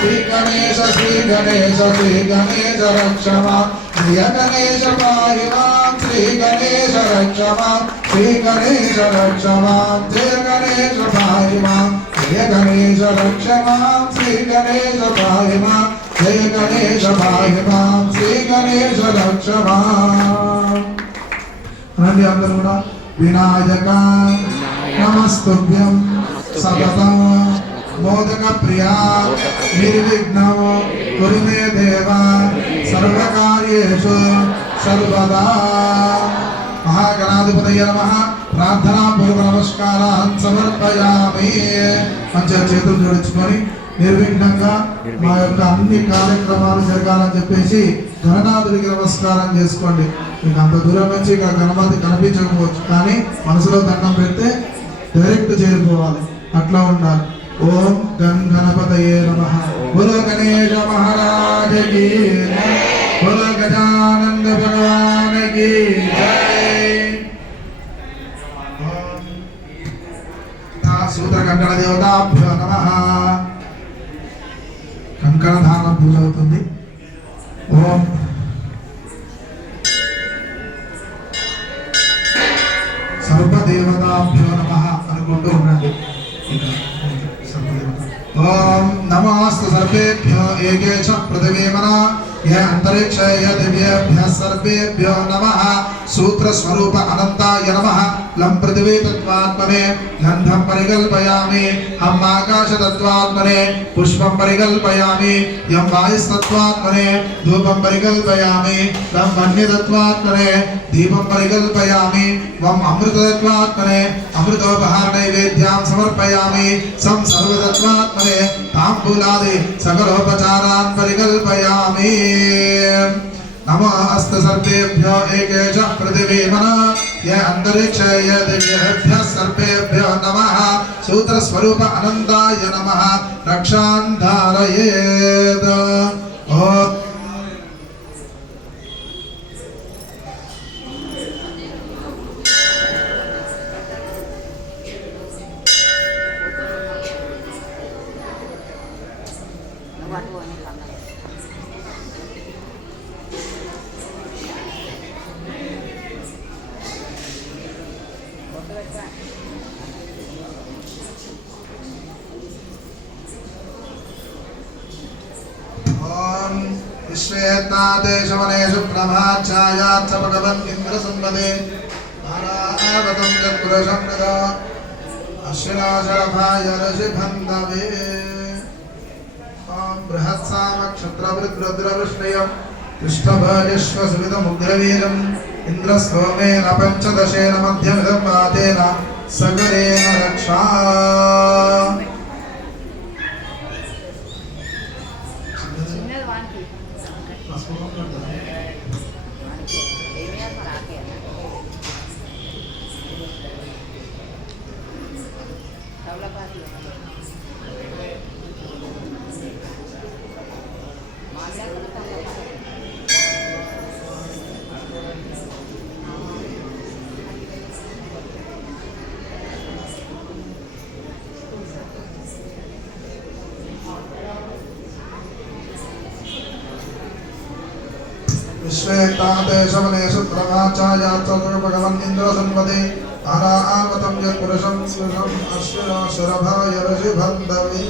श्री गणेश रक्ष मां जय गणेश पाहि मां श्री गणेश रक्ष मां श्री गणेश रक्ष मां जय गणेश पाहि मां जय गणेश रक्ष मां श्री गणेश पाहि मां जय गणेश पाहि मां श्री गणेश रक्ष मां अनंడి అందరూ కూడా विनायक नमस्तुभ्यं सततं मोदक प्रिया निर्विघ्न कुरु मे देव सर्वकार्येषु सर्वदा महागणाधिपतये नमः प्रार्थना पूर्व नमस्कारान् समर्पयामि మంచిగా చేతులు జోడించుకొని నిర్విఘ్నంగా మా యొక్క అన్ని కార్యక్రమాలు జరగాలని చెప్పేసి గణనాథుడికి నమస్కారం చేసుకోండి. మీకు అంత దూరం నుంచి ఇక గణపతి కనిపించకపోవచ్చు, కానీ మనసులో దండం పెడితే డైరెక్ట్ చేరిపోవాలి, అట్లా ఉండాలి. ఓం గం గణపతయే నమః. బోలో గణేశ మహారాజ్ కీ జై, బోలో గజానంద భగవాన్ కీ జై. సూత్ర కంకణ దేవతాభ్యో నమః. కంకణ ధారణ పూజ అవుతుంది. ఓం సర్వదేవతాభ్యో నమః అనుకుంటూ ఉండండి. ఓం నమోస్తు సర్వేభ్యో ఏకేచ పృథివీమన య అంతరిక్షయ దివ్యేభ్యః సర్వేభ్యో నమః. सूत्र स्वरूप अनंताय नमः. लं पृथिवी तत्त्वात्मने गंधं परिकल्पयामि, हम आकाश तत्त्वात्मने पुष्पं परिकल्पयामि, यं वायुस्तत्त्वात्मने धूपं परिकल्पयामि, लं वह्नि तत्त्वात्मने दीपं परिकल्पयामि, वं अमृत तत्त्वात्मने अमृतोपहार नैवेद्यां समर्पयामि, सं सर्वतत्त्वात्मने ताम्बूलादि सकलोपचारान् परिकल्पयामि. नमोऽस्तु सर्वेभ्यो एकेच पृथिवीमन य अंतरिक्षय दिव्येभ्यः सर्वेभ्यो नमः. सूत्र स्वरूप अनंताय नमः. रक्षान् धारयेत्. विश्वेत्नादेशवनेषु प्रभाच्छायाच्च भगवन् इन्द्रसंवदे नारावतं चतुरशं नदा अश्विनाशरभाय ऋषिभन्दवे. ॐ बृहत्सामक्षत्रवृद्रुद्रवृष्णयं पृष्ठभजश्वसुविदमुग्रवीरम् इन्द्रस्तोमेन पञ्चदशेन मध्यमिदं वातेन सकरेण रक्षा. विश्वेत्तादेशवनेषु प्रभाच्छायाच्च भगवन् इन्द्रसंवदे नारावतं यत्पुरुषं स्पृशम् अश्विनाशरभाय ऋषिभन्दवे.